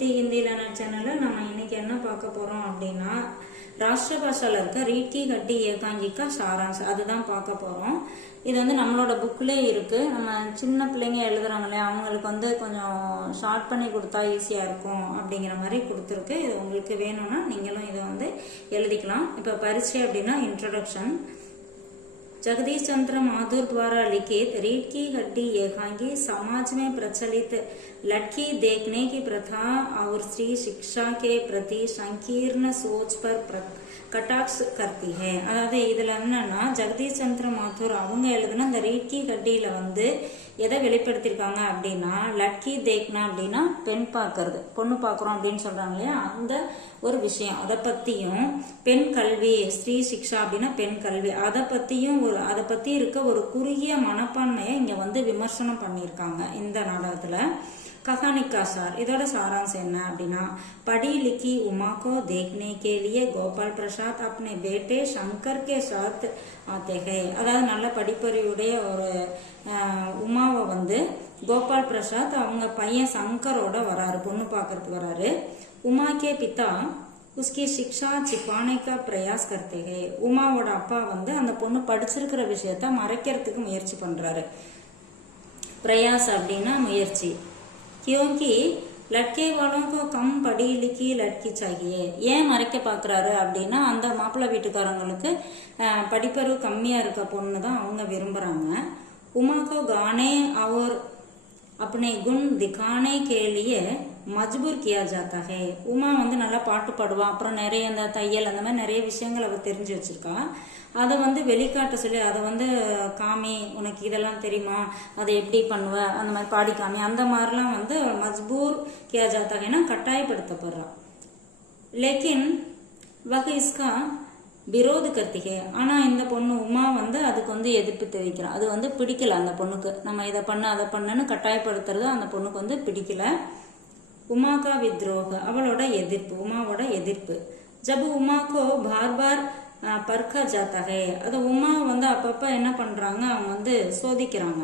குட்டி ஹிந்தி லேர்னர் சேனல்ல நம்ம இன்னைக்கு என்ன பார்க்க போறோம் அப்படின்னா ராஷ்டிர பாஷால இருக்க ரீட் கி கட்டி ஏகாங்கிகா சாராம்சம் அதுதான் பார்க்க போறோம். இது வந்து நம்மளோட புக்லேயே இருக்கு. நம்ம சின்ன பிள்ளைங்க எழுதுறாங்களே அவங்களுக்கு கொஞ்சம் ஷார்ட் பண்ணி கொடுத்தா ஈஸியா இருக்கும் அப்படிங்கிற மாதிரி கொடுத்துருக்கு. இது உங்களுக்கு வேணும்னா நீங்களும் இதை எழுதிக்கலாம். இப்போ பரீட்சை அப்படின்னா इंट्रोडक्शन। जगदीश चंद्र माथुर द्वारा लिखित रीट की हड्डी एकांगी समाज में प्रचलित लड़की देखने की प्रथा और स्त्री शिक्षा के प्रति संकीर्ण सोच पर कटाक्ष करती है। அதாவது இதுல என்னன்னா ஜெகதீஷ் சந்திர மாத்தூர் அவங்க எழுதுன இந்த ரீட் கி கட்டியில எதை வெளிப்படுத்திருக்காங்க அப்படின்னா லட்கி தேக்னா அப்படின்னா பெண் பார்க்கறது, பொண்ணு பார்க்கறோம் அப்படின்னு சொல்றாங்க இல்லையா, அந்த ஒரு விஷயம். அதை பத்தியும் பெண் கல்வி, ஸ்ரீ சிக்ஷா அப்படின்னா பெண் கல்வி, அதை பத்தி இருக்க ஒரு குறுகிய மனப்பான்மையை இங்க விமர்சனம் பண்ணியிருக்காங்க இந்த நாடகத்துல. कहानी का सार இதோட சாராம்சம் என்ன அப்படின்னா पढ़ी लिखी उमा को देखने के लिए गोपाल प्रसाद अपने बेटे शंकर के साथ आते हैं। அதாவது நல்ல படிப்பறிவுடைய ஒரு உமாவை கோபால் பிரசாத் அவங்க பையன் சங்கரோட வராரு, பொண்ணு பார்க்கறதுக்கு வராரு. उमा के पिता उसकी शिक्षा छिपाने का प्रयास करते हैं। உமாவோட அப்பா அந்த பொண்ணு படிச்சிருக்கிற விஷயத்த மறைக்கிறதுக்கு முயற்சி பண்றாரு. प्रयास அப்படின்னா முயற்சி. क्योंकि लड़के वालों को कम पढ़ी लिखी लड़की चाहिए। ஏன் மறைக்க பாக்குறாரு அப்படின்னா அந்த மாப்பிள்ளை வீட்டுக்காரங்களுக்கு படிப்பறிவு கம்மியா இருக்க பொண்ணு தான் அவங்க விரும்புறாங்க. उमा को गाने और अपने गुण दिखाने के लिए मजबूर किया जाता है। உமா நல்லா பாட்டு பாடுவா, அப்புறம் நிறைய அந்த தையல் அந்த மாதிரி நிறைய விஷயங்கள் அவ தெரிஞ்சு வச்சிருக்கா. அதை வெளிக்காட்ட சொல்லி அதை காமி, உனக்கு இதெல்லாம் தெரியுமா, அதை எப்படி பண்ணுவ, அந்த மாதிரி பாடி காமி, அந்த மாதிரிலாம் மஜ்பூர் கியா ஜாத்தா ஹைனா கட்டாயப்படுத்தப்படுறா. லேக்கின் வகை இஸ்கா விரோத கர்த்திகை. ஆனா இந்த பொண்ணு உமா அதுக்கு எதிர்ப்பு தெரிவிக்கிறான். அது பிடிக்கல அந்த பொண்ணுக்கு. நம்ம இதை பண்ண அதை பண்ணன்னு கட்டாயப்படுத்துறது அந்த பொண்ணுக்கு பிடிக்கல. உமாக்கா வித்ரோக அவளோட எதிர்ப்பு, உமாவோட எதிர்ப்பு. ஜப் உமாக்கோ பார் பார் பர்கா ஜாத்தா ஹே. அது உமா அப்பப்ப என்ன பண்றாங்க, அவங்க சோதிக்கிறாங்க.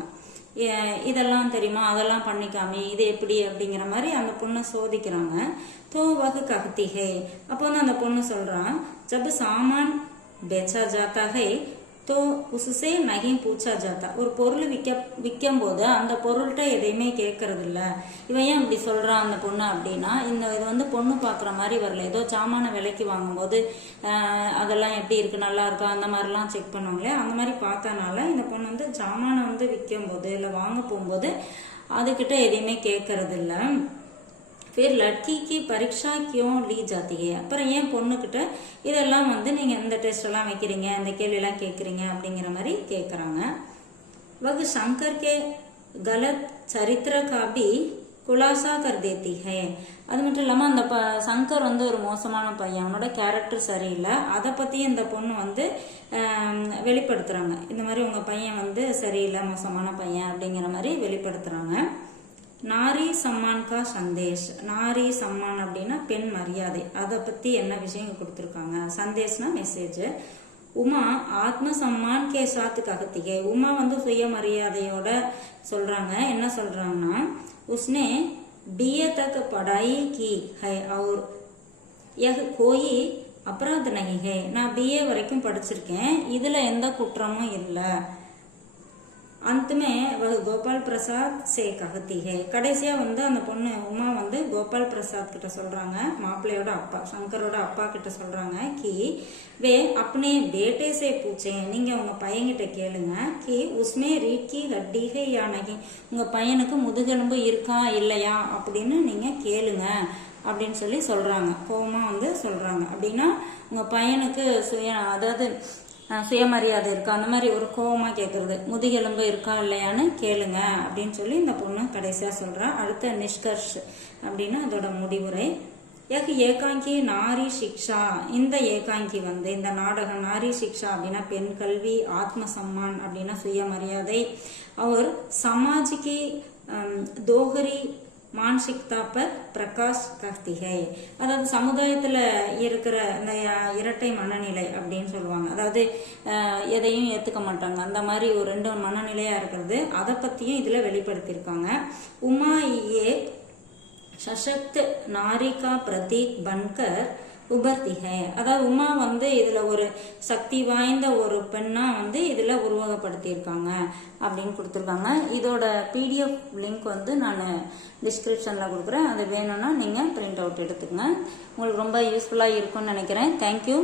இதெல்லாம் தெரியுமா, அதெல்லாம் பண்ணிக்காமி, இது எப்படி அப்படிங்கிற மாதிரி அந்த பொண்ணை சோதிக்கிறாங்க. தோ வகு கஹ்தி ஹே. அப்போ அந்த பொண்ணு சொல்றான், ஜப் சாமான் बेचा जाता है तो उससे नहीं पूछा जाता। ஒரு பொருள் விற்கும் போது அந்த பொருள்கிட்ட எதையுமே கேட்கறது இல்ல. இவன் ஏன் இப்படி சொல்றான் அந்த பொண்ணு அப்படின்னா, இது பொண்ணு பாக்குற மாதிரி வரல. ஏதோ சாமான விலைக்கு வாங்கும் போது அதெல்லாம் எப்படி இருக்கு, நல்லா இருக்கா, அந்த மாதிரிலாம் செக் பண்ணுவாங்களே, அந்த மாதிரி பார்த்தனால இந்த பொண்ணு சாமான விற்கும் போது இல்ல வாங்க போகும்போது அதுகிட்ட எதையுமே கேட்கறது இல்ல. फिर लड़की की परीक्षा क्यों ली जाती है। அப்புறம் ஏன் பொண்ணுகிட்ட இதெல்லாம் நீங்க இந்த டெஸ்ட் எல்லாம் வைக்கிறீங்க, இந்த கேள்வி எல்லாம் கேட்கறீங்க அப்படிங்கிற மாதிரி கேட்கறாங்க. वह शंकर के गलत चरित्र का भी खुलासा कर देती है। அது மட்டும் இல்லாம அந்த சங்கர் ஒரு மோசமான பையன், அவனோட கேரக்டர் சரியில்லை, அதை பத்தி இந்த பொண்ணு வெளிப்படுத்துறாங்க. இந்த மாதிரி உங்க பையன் சரியில்லை, மோசமான பையன் அப்படிங்கிற மாதிரி வெளிப்படுத்துறாங்க. நாரி சம்மான் கா சந்தேஷ். நாரி சம்மான் அப்படின்னா பெண் மரியாதை, அதை பத்தி என்ன விஷயம் கொடுத்துருக்காங்க. சந்தேஷ்னா மெசேஜ். உமா ஆத்ம சம்மான் கே சாத்து ககத்திகை. உமா சுயமரியாதையோட சொல்றாங்க. என்ன சொல்றாங்கன்னா, உஸ்னே बीए तक पढ़ाई की है और यह कोई अपराध नहीं है। நான் BA வரைக்கும் படிச்சிருக்கேன், இதுல எந்த குற்றமும் இல்லை. अंत में वह गोपाल प्रसाद से कहती है। கடைசியா அந்த பொண்ணு உமா கோபால் பிரசாத் கிட்ட சொல்றாங்க, மாப்பிள்ளையோட அப்பா சங்கரோட அப்பா கிட்ட சொல்றாங்க, कि वे अपने बेटे से पूछे, நீங்க உங்க பையன்கிட்ட கேளுங்க, कि उसमें रीढ़ की हड्डी है या नहीं, உங்க பையனுக்கு முதுகெலும்பு இருக்கா இல்லையா அப்படின்னு நீங்க கேளுங்க அப்படின்னு சொல்லி சொல்றாங்க. கோவமா சொல்றாங்க. அப்படின்னா உங்க பையனுக்கு அதாவது சுயமரியாதை இருக்கா, அந்த மாதிரி ஒரு கோவமா கேட்கறது, முதுகெலும்பு இருக்கா இல்லையான்னு கேளுங்க அப்படின்னு சொல்லி இந்த பொண்ணு கடைசியா சொல்றா. அடுத்த நிஷ்கர்ஷ் அப்படின்னா அதோட முடிவுரை. ஏகாங்கி நாரி சிக்ஷா. இந்த ஏகாங்கி இந்த நாடகம் நாரி சிக்ஷா அப்படின்னா பெண் கல்வி, ஆத்ம சம்மான் அப்படின்னா சுயமரியாதை, அவர் சமாஜிக்கு தோஹரி மானசிக்தா பர் பிரகாஷ் கர்த்தி ஹை. அதாவது சமுதாயத்துல இருக்கிற இந்த இரட்டை மனநிலை அப்படின்னு சொல்லுவாங்க. அதாவது எதையும் ஏத்துக்க மாட்டாங்க, அந்த மாதிரி ஒரு ரெண்டு மனநிலையா இருக்கிறது, அதை பத்தியும் இதுல வெளிப்படுத்தியிருக்காங்க. உமா ஏ சசக்த் நாரிகா பிரதீக் பன்கர் உபர்த்தி ஹை. அதாவது உமா வந்து இதுல ஒரு சக்தி வாய்ந்த ஒரு பெண்ணா வந்து இதுல உருவகப்படுத்தியிருக்காங்க அப்படின்னு கொடுத்துருக்காங்க. இதோட பிடிஎஃப் லிங்க் வந்து நான் டிஸ்கிரிப்ஷன்ல கொடுக்குறேன். அது வேணும்னா நீங்க பிரிண்ட் அவுட் எடுத்துக்கங்க. உங்களுக்கு ரொம்ப யூஸ்ஃபுல்லா இருக்கும்னு நினைக்கிறேன். தேங்க்யூ.